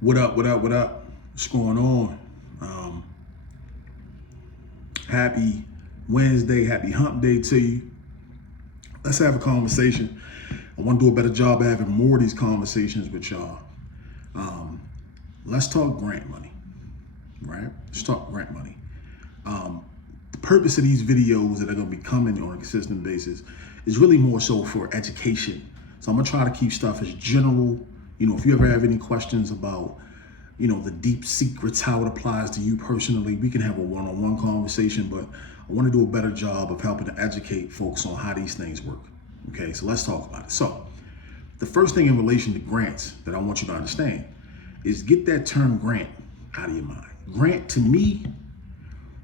What up, what up, what up? What's going on? Happy Wednesday, happy hump day to you. Let's have a conversation. I want to do a better job of having more of these conversations with y'all. Let's talk grant money, right? Let's talk grant money. The purpose of these videos that are going to be coming on a consistent basis is really more so for education. So I'm going to try to keep stuff as general. If you ever have any questions about the deep secrets, how it applies to you personally, we can have a one-on-one conversation, but I want to do a better job of helping to educate folks on how these things work. Okay, so let's talk about it. So the first thing in relation to grants that I want you to understand is get that term grant out of your mind. Grant to me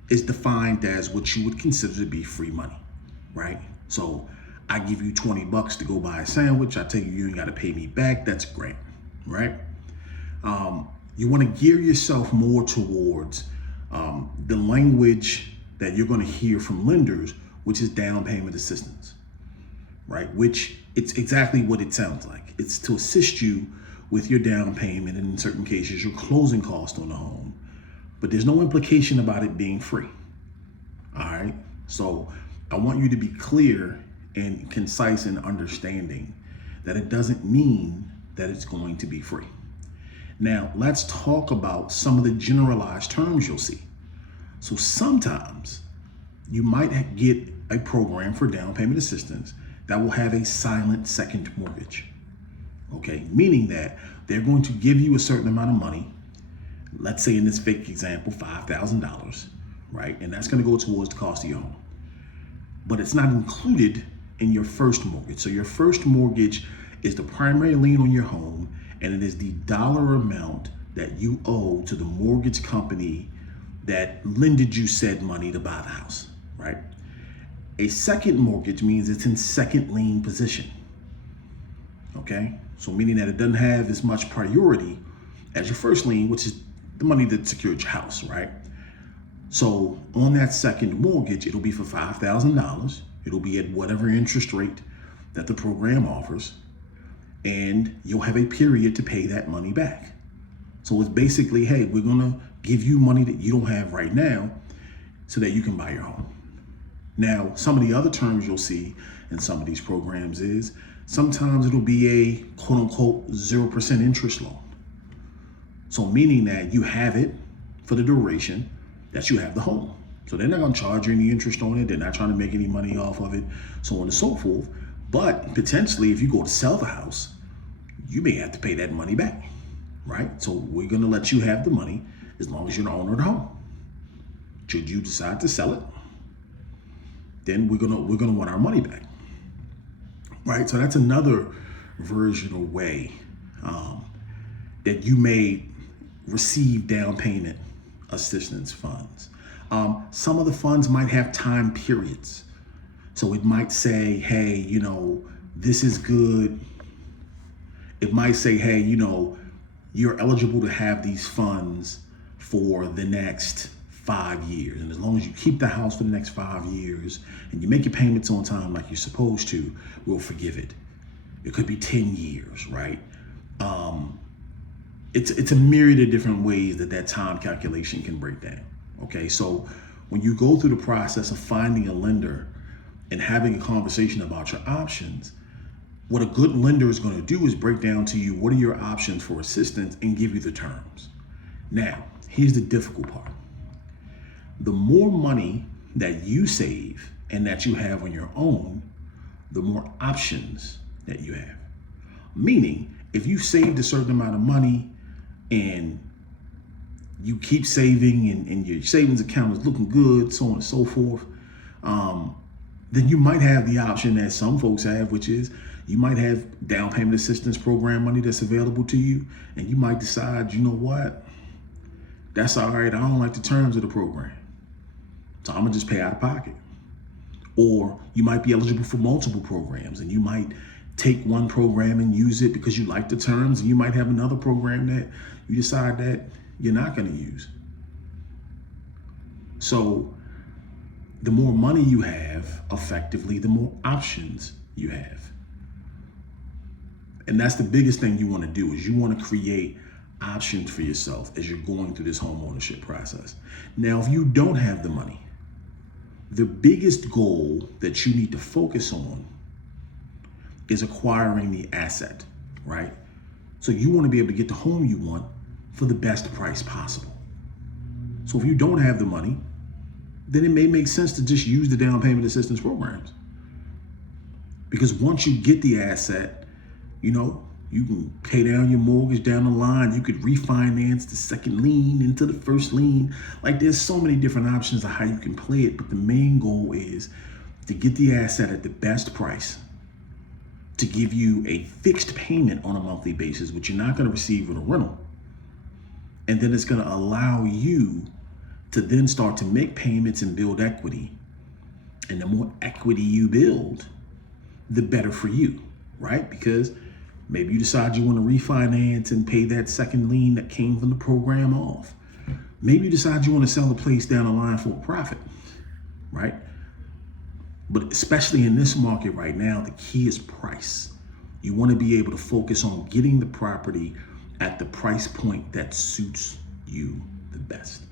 is defined as what you would consider to be free money, right? So I give you 20 bucks to go buy a sandwich. I tell you, you ain't got to pay me back. That's a grant, right? You want to gear yourself more towards the language that you're going to hear from lenders, which is down payment assistance, right? Which it's exactly what it sounds like. It's to assist you with your down payment and in certain cases, your closing cost on the home. But there's no implication about it being free. All right. So I want you to be clear and concise in understanding that it doesn't mean that it's going to be free. Now, let's talk about some of the generalized terms you'll see. So sometimes you might get a program for down payment assistance that will have a silent second mortgage. Okay, meaning that they're going to give you a certain amount of money. Let's say in this fake example, $5,000, right? And that's going to go towards the cost of your home. But it's not included in your first mortgage. So your first mortgage is the primary lien on your home, and it is the dollar amount that you owe to the mortgage company that lended you said money to buy the house, right? A second mortgage means it's in second lien position, okay? So meaning that it doesn't have as much priority as your first lien, which is the money that secured your house, right? So on that second mortgage, it'll be for $5,000. It'll be at whatever interest rate that the program offers, and you'll have a period to pay that money back. So it's basically, hey, we're gonna give you money that you don't have right now so that you can buy your home. Now, some of the other terms you'll see in some of these programs is sometimes it'll be a quote unquote 0% interest loan. So meaning that you have it for the duration that you have the home. So they're not gonna charge you any interest on it. They're not trying to make any money off of it, so on and so forth. But potentially, if you go to sell the house, you may have to pay that money back, right? So we're gonna let you have the money as long as you're the owner of the home. Should you decide to sell it, then we're gonna want our money back, right? So that's another version or way that you may receive down payment assistance funds. Some of the funds might have time periods. So it might say, hey, this is good. It might say, hey, you're eligible to have these funds for the next 5 years. And as long as you keep the house for the next 5 years and you make your payments on time like you're supposed to, we'll forgive it. It could be 10 years, right? It's a myriad of different ways that time calculation can break down. Okay, so when you go through the process of finding a lender and having a conversation about your options, what a good lender is going to do is break down to you what are your options for assistance and give you the terms. Now, here's the difficult part. The more money that you save and that you have on your own, the more options that you have. Meaning, if you saved a certain amount of money and you keep saving and your savings account is looking good, so on and so forth, then you might have the option that some folks have, which is you might have down payment assistance program money that's available to you, and you might decide, you know what, that's all right, I don't like the terms of the program, so I'm gonna just pay out of pocket. Or you might be eligible for multiple programs, and you might take one program and use it because you like the terms, and you might have another program that you decide that you're not gonna use. So the more money you have, effectively, the more options you have. And that's the biggest thing you want to do is you want to create options for yourself as you're going through this home ownership process. Now, if you don't have the money, the biggest goal that you need to focus on is acquiring the asset, right? So you want to be able to get the home you want for the best price possible. So if you don't have the money, then it may make sense to just use the down payment assistance programs. Because once you get the asset, you can pay down your mortgage down the line. You could refinance the second lien into the first lien. Like, there's so many different options of how you can play it. But the main goal is to get the asset at the best price, to give you a fixed payment on a monthly basis, which you're not going to receive with a rental. And then it's going to allow you to then start to make payments and build equity. And the more equity you build, the better for you, right? Because maybe you decide you want to refinance and pay that second lien that came from the program off. Maybe you decide you want to sell the place down the line for a profit, right? But especially in this market right now, the key is price. You want to be able to focus on getting the property at the price point that suits you the best.